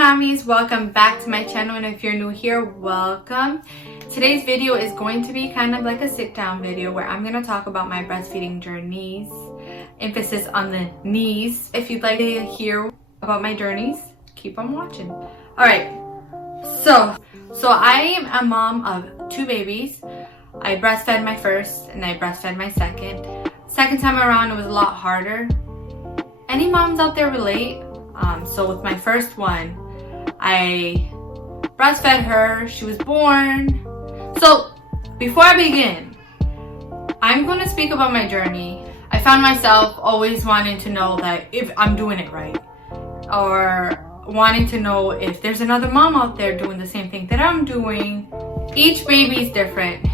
Mamis, welcome back to my channel, and if you're new here, welcome. Today's video is going to be kind of like a sit down video where I'm going to talk about my breastfeeding journeys, emphasis on the knees. If you'd like to hear about my journeys, keep on watching. Alright, so I am a mom of 2 babies. I breastfed my first and I breastfed my second. Second time around it was a lot harder. Any moms out there relate? So with my first one, I breastfed her. She was born. So before I begin, I'm going to speak about my journey. I found myself always wanting to know that if I'm doing it right, or wanting to know if there's another mom out there doing the same thing that I'm doing. Each baby's different.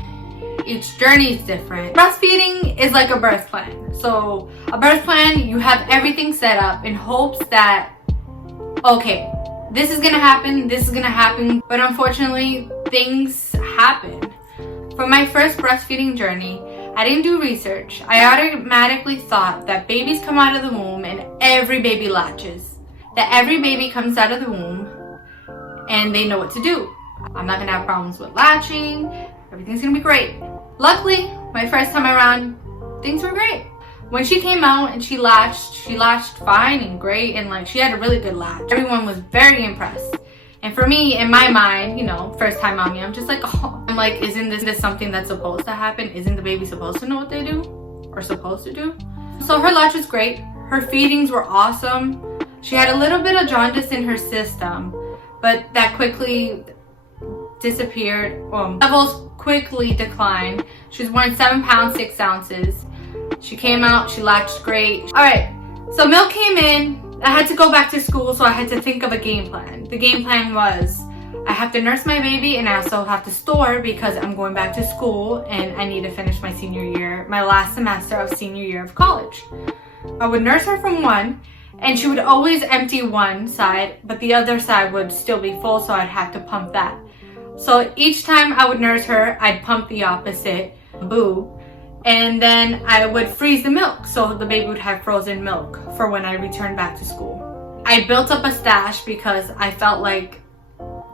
Each journey is different. Breastfeeding is like a birth plan. So a birth plan, you have everything set up in hopes that, okay, this is gonna happen, this is gonna happen, but unfortunately things happen. For my first breastfeeding journey, I didn't do research. I automatically thought that babies come out of the womb and every baby latches. That every baby comes out of the womb and they know what to do. I'm not gonna have problems with latching. Everything's gonna be great. Luckily, my first time around, things were great. When she came out and she latched fine and great, and like she had a really good latch. Everyone was very impressed. And for me, in my mind, you know, first time mommy, I'm just like, oh, I'm like, isn't this something that's supposed to happen? Isn't the baby supposed to know what they do or supposed to do? So her latch was great. Her feedings were awesome. She had a little bit of jaundice in her system, but that quickly disappeared. Levels quickly declined. She was born 7 pounds 6 ounces. She came out, she latched great. Alright, so milk came in. I had to go back to school, so I had to think of a game plan. The game plan was, I have to nurse my baby and I also have to store because I'm going back to school and I need to finish my senior year, my last semester of senior year of college. I would nurse her from one, and she would always empty one side, but the other side would still be full, so I'd have to pump that. So each time I would nurse her, I'd pump the opposite, boob, and then I would freeze the milk so the baby would have frozen milk for when I returned back to school. I built up a stash because I felt like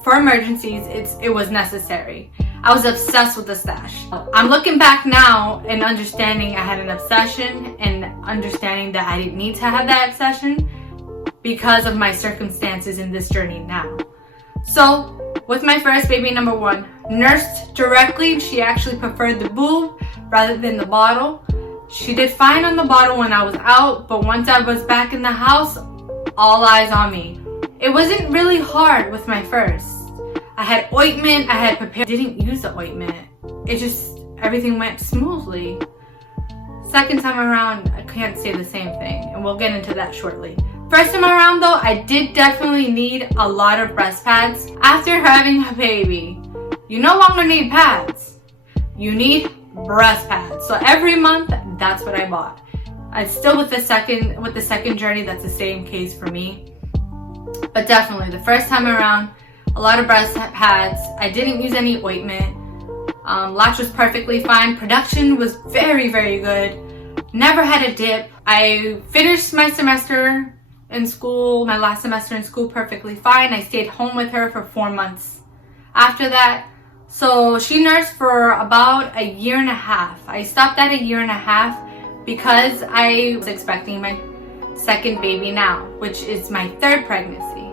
for emergencies it was necessary. I was obsessed with the stash. I'm looking back now and understanding I had an obsession and understanding that I didn't need to have that obsession because of my circumstances in this journey now. So with my first baby, number 1, nursed directly. She actually preferred the boob rather than the bottle. She did fine on the bottle when I was out, but once I was back in the house, all eyes on me. It wasn't really hard with my first. I had ointment, I had prepared. Didn't use the ointment. It just, everything went smoothly. Second time around, I can't say the same thing, and we'll get into that shortly. First time around though, I did definitely need a lot of breast pads. After having a baby, you no longer need pads. You need breast pads. So every month, that's what I bought. I still with the second journey, that's the same case for me. But definitely the first time around, a lot of breast pads. I didn't use any ointment. Latch was perfectly fine. Production was very, very good. Never had a dip. I finished my semester in school, my last semester in school, perfectly fine. I stayed home with her for 4 months after that. So she nursed for about 1.5 years. I stopped at 1.5 years because I was expecting my second baby now, which is my 3rd pregnancy.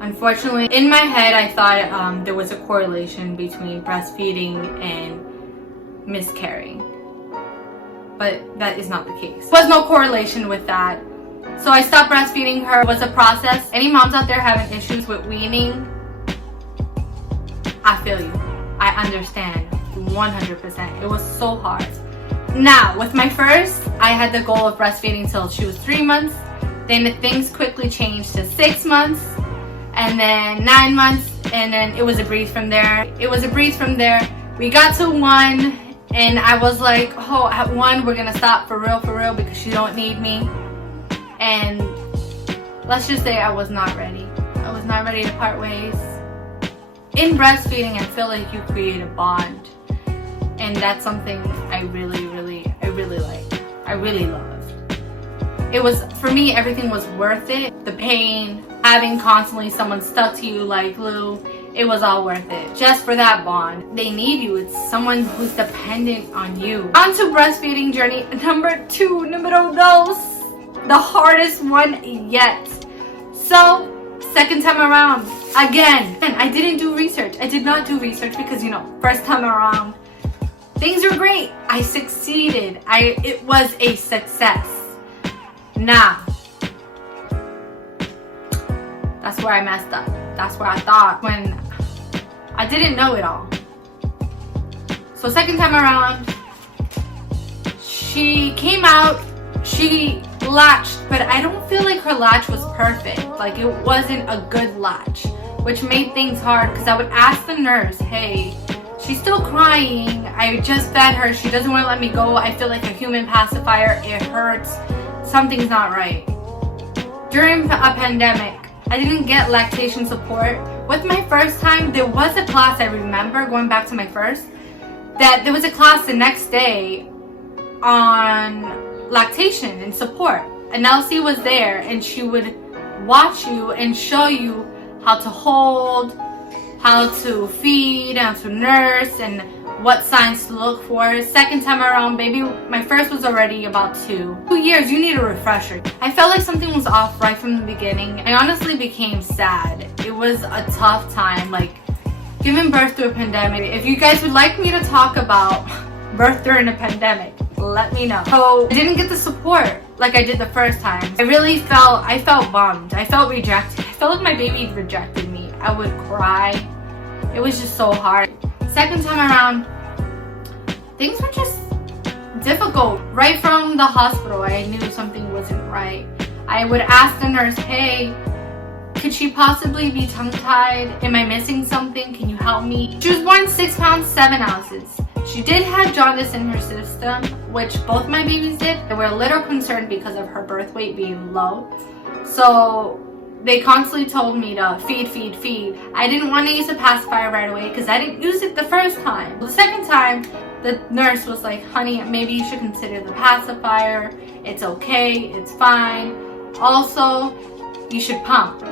Unfortunately, in my head, I thought there was a correlation between breastfeeding and miscarrying, but that is not the case. There was no correlation with that. So I stopped breastfeeding her. It was a process. Any moms out there having issues with weaning, I feel you. I understand 100%. It was so hard. Now, with my first, I had the goal of breastfeeding till she was 3 months. Then things quickly changed to 6 months, and then 9 months, and then it was a breeze from there. We got to 1, and I was like, oh, at 1, we're gonna stop for real, because she don't need me. And let's just say I was not ready. I was not ready to part ways. In breastfeeding, I feel like you create a bond, and that's something I really like. I really loved. It was, for me, everything was worth it. The pain, having constantly someone stuck to you like glue, it was all worth it. Just for that bond. They need you. It's someone who's dependent on you. On to breastfeeding journey number 2, número 2. The hardest one yet. So, second time around, again. And I didn't do research. I did not do research because, you know, first time around, things were great. I succeeded. It was a success. Now, that's where I messed up. That's where I thought when I didn't know it all. So second time around, she came out, she latched, but I don't feel like her latch was perfect. Like it wasn't a good latch, which made things hard because I would ask the nurse, hey, she's still crying. I just fed her. She doesn't want to let me go. I feel like a human pacifier. It hurts. Something's not right. During a pandemic, I didn't get lactation support. With my first time, there was a class, I remember, going back to my first, that there was a class the next day on lactation and support. An LC was there and she would watch you and show you how to hold, how to feed, how to nurse, and what signs to look for. Second time around, baby, my first was already about 2 years. You need a refresher. I felt like something was off right from the beginning. I honestly became sad. It was a tough time, like giving birth to a pandemic. If you guys would like me to talk about birth during a pandemic, let me know. So I didn't get the support like I did the first time. I felt bummed. I felt rejected. I felt like my baby rejected me. I would cry. It was just so hard. Second time around, things were just difficult. Right from the hospital, I knew something wasn't right. I would ask the nurse, hey, could she possibly be tongue-tied? Am I missing something? Can you help me? She was born 6 pounds, 7 ounces. She did have jaundice in her system, which both my babies did. They were a little concerned because of her birth weight being low. So they constantly told me to feed, feed, feed. I didn't want to use a pacifier right away because I didn't use it the first time. The second time, the nurse was like, honey, maybe you should consider the pacifier. It's okay, it's fine. Also, you should pump.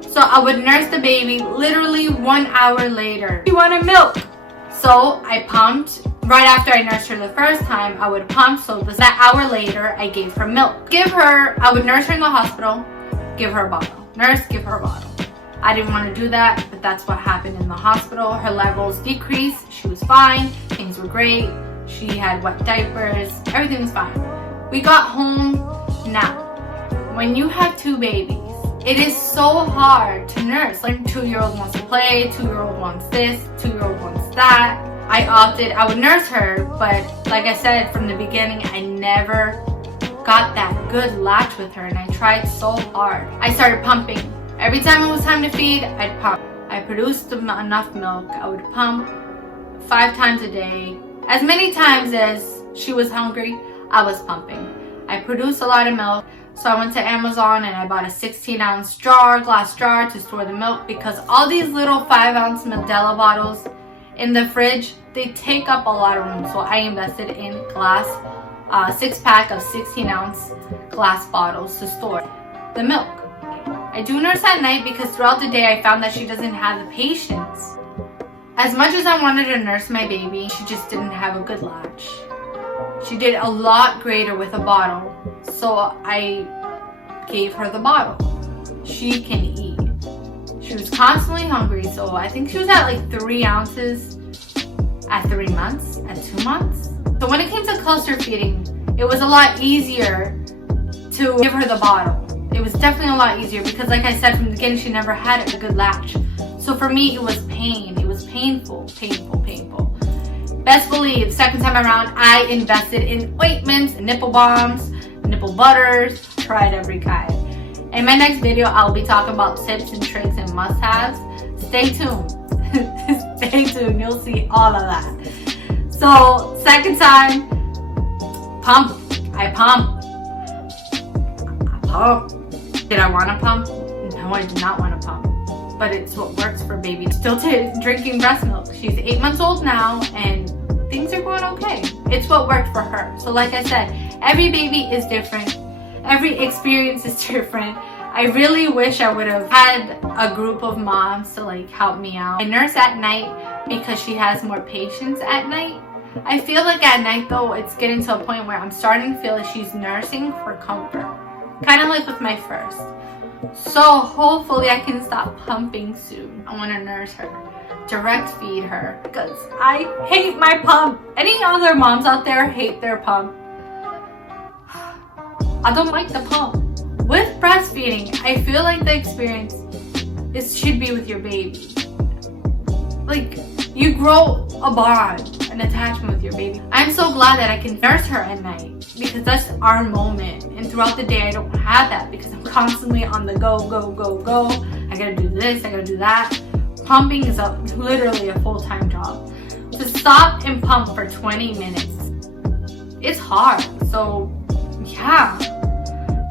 So I would nurse the baby. Literally 1 hour later, she wanted milk. So I pumped. Right after I nursed her the first time, I would pump. So that hour later, I gave her milk. I would nurse her in the hospital, give her a bottle. Nurse, give her a bottle. I didn't want to do that, but that's what happened in the hospital. Her levels decreased. She was fine. Things were great. She had wet diapers. Everything was fine. We got home. Now, when you have 2 babies, it is so hard to nurse. Like 2-year-old wants to play, 2-year-old wants this, 2-year-old wants that. I would nurse her, but like I said from the beginning, I never got that good latch with her, and I tried so hard. I started pumping. Every time it was time to feed, I'd pump. I produced enough milk. I would pump 5 times a day. As many times as she was hungry, I was pumping. I produced a lot of milk, so I went to Amazon and I bought a 16-ounce glass jar to store the milk, because all these little 5-ounce Medela bottles in the fridge, they take up a lot of room. So I invested in glass 6-pack of 16-ounce glass bottles to store the milk. I do nurse at night because throughout the day I found that she doesn't have the patience. As much as I wanted to nurse my baby, she just didn't have a good latch. She did a lot greater with a bottle, so I gave her the bottle. She can eat. She was constantly hungry, so I think she was at like 3 ounces at 3 months, at 2 months. So when it came to cluster feeding, it was a lot easier to give her the bottle. It was definitely a lot easier because, like I said from the beginning, she never had a good latch. So for me, it was pain. It was painful, painful, painful. Best believe, second time around, I invested in ointments, nipple balms, nipple butters, tried every kind. In my next video, I'll be talking about tips and tricks and must-haves. Stay tuned. Stay tuned. You'll see all of that. So, second time, pump. I pump. Did I want to pump? No, I did not want to pump. But it's what works for baby. Still drinking breast milk. She's 8 months old now, and things are going okay. It's what worked for her. So like I said, every baby is different. Every experience is different. I really wish I would have had a group of moms to like help me out. I nurse at night because she has more patience at night. I feel like at night though, it's getting to a point where I'm starting to feel like she's nursing for comfort. Kind of like with my first. So hopefully I can stop pumping soon. I want to nurse her, direct feed her, because I hate my pump. Any other moms out there hate their pump? I don't like the pump. With breastfeeding, I feel like the experience should be with your baby. Like, you grow a bond, an attachment with your baby. I'm so glad that I can nurse her at night because that's our moment. And throughout the day, I don't have that because I'm constantly on the go, go, go, go. I gotta do this, I gotta do that. Pumping is literally a full-time job. To stop and pump for 20 minutes, it's hard. So, yeah.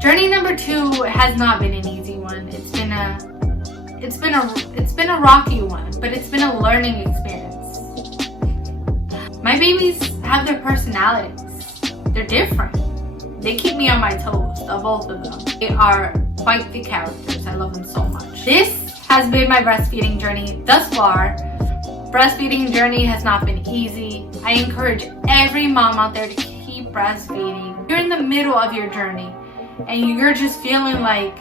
Journey number 2 has not been an easy one. It's been a rocky one, but it's been a learning experience. My babies have their personalities. They're different. They keep me on my toes, the both of them. They are quite the characters. I love them so much. This has been my breastfeeding journey thus far. Breastfeeding journey has not been easy. I encourage every mom out there to keep breastfeeding. You're in the middle of your journey and you're just feeling like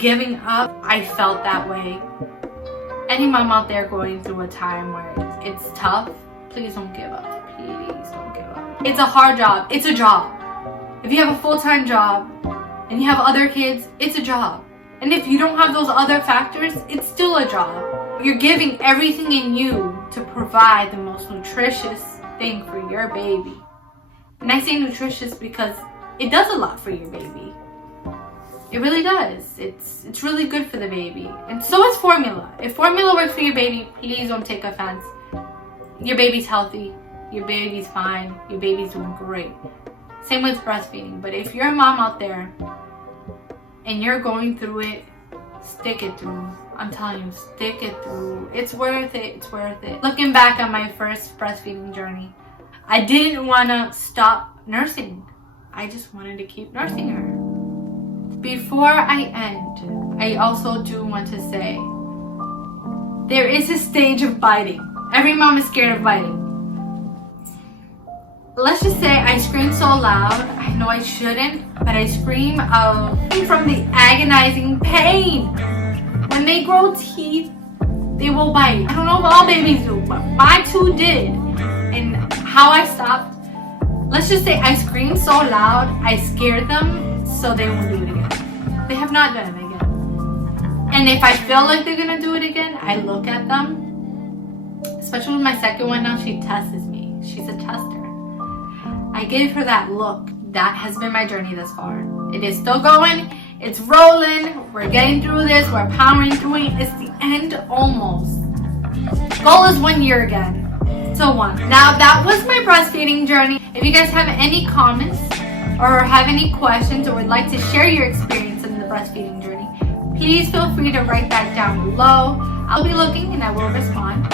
giving up. I felt that way. Any mom out there going through a time where it's tough, please don't give up. Please don't give up. It's a hard job. It's a job. If you have a full-time job and you have other kids, it's a job. And if you don't have those other factors, it's still a job. You're giving everything in you to provide the most nutritious thing for your baby. And I say nutritious because it does a lot for your baby. It really does. It's really good for the baby. And so is formula. If formula works for your baby, please don't take offense. Your baby's healthy. Your baby's fine. Your baby's doing great. Same with breastfeeding. But if you're a mom out there and you're going through it, stick it through. I'm telling you, stick it through. It's worth it. It's worth it. Looking back on my first breastfeeding journey, I didn't want to stop nursing. I just wanted to keep nursing her. Before I end, I also do want to say, there is a stage of biting. Every mom is scared of biting. Let's just say I scream so loud, I know I shouldn't, but I scream from the agonizing pain. When they grow teeth, they will bite. I don't know if all babies do, but my 2 did. And how I stopped, let's just say I screamed so loud, I scared them, so they won't do it again. They have not done it again. And if I feel like they're gonna do it again, I look at them. Especially with my second one now, she tests me. She's a tester. I give her that look. That has been my journey thus far. It is still going. It's rolling. We're getting through this. We're powering through it. It's the end almost. Goal is 1 year again. So 1. Now that was my breastfeeding journey. If you guys have any comments or have any questions or would like to share your experience in the breastfeeding journey, please feel free to write that down below. I'll be looking and I will respond.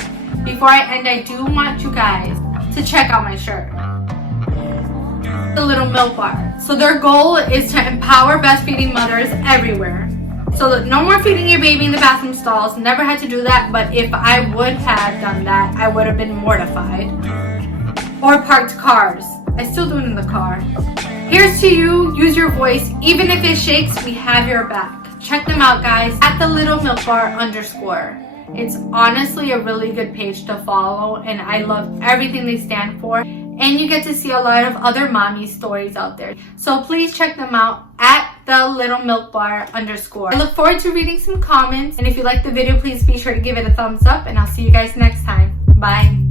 Before I end, I do want you guys to check out my shirt, the Little Milk Bar. So their goal is to empower breastfeeding mothers everywhere. So that no more feeding your baby in the bathroom stalls. Never had to do that, but if I would have done that, I would have been mortified. Or parked cars. I still do it in the car. Here's to you. Use your voice. Even if it shakes, we have your back. Check them out, guys, at the Little Milk Bar _. It's honestly a really good page to follow, and I love everything they stand for. And you get to see a lot of other mommy stories out there. So please check them out at the Little Milk Bar _. I look forward to reading some comments. And if you like the video, please be sure to give it a thumbs up. And I'll see you guys next time. Bye.